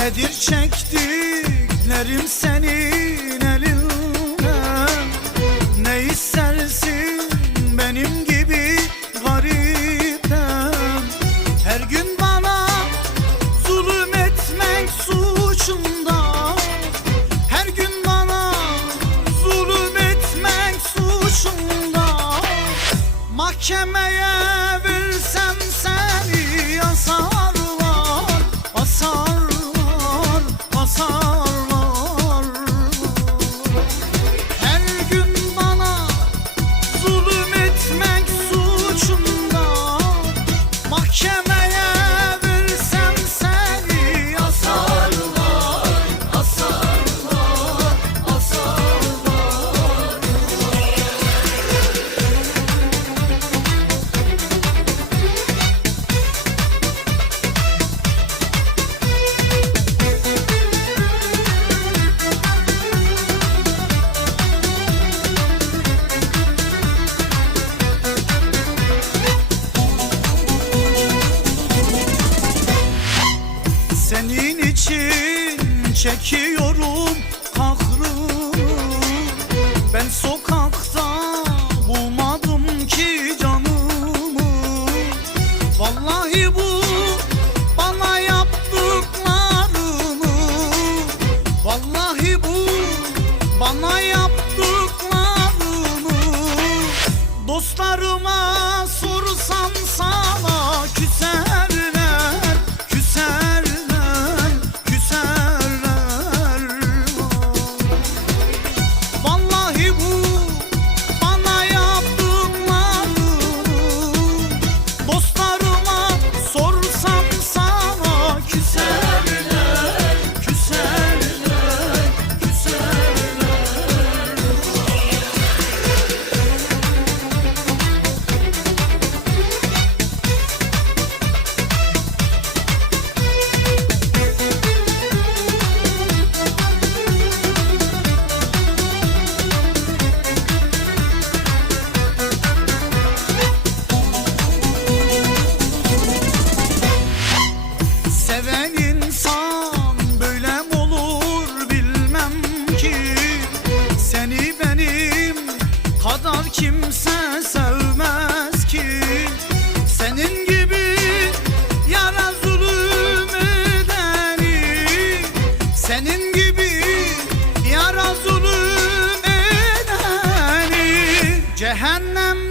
Nedir çektiklerim senin elinden? Ne istersin benim gibi garipten? Her gün bana zulüm etmek suçunda. Her gün bana zulüm etmek suçunda. Mahkemeye versem Senin için çekiyorum kahrı. Ben sokakta bulmadım ki canımı. Vallahi bu bana yaptıklarını. Vallahi bu bana yaptıklarını Cehennem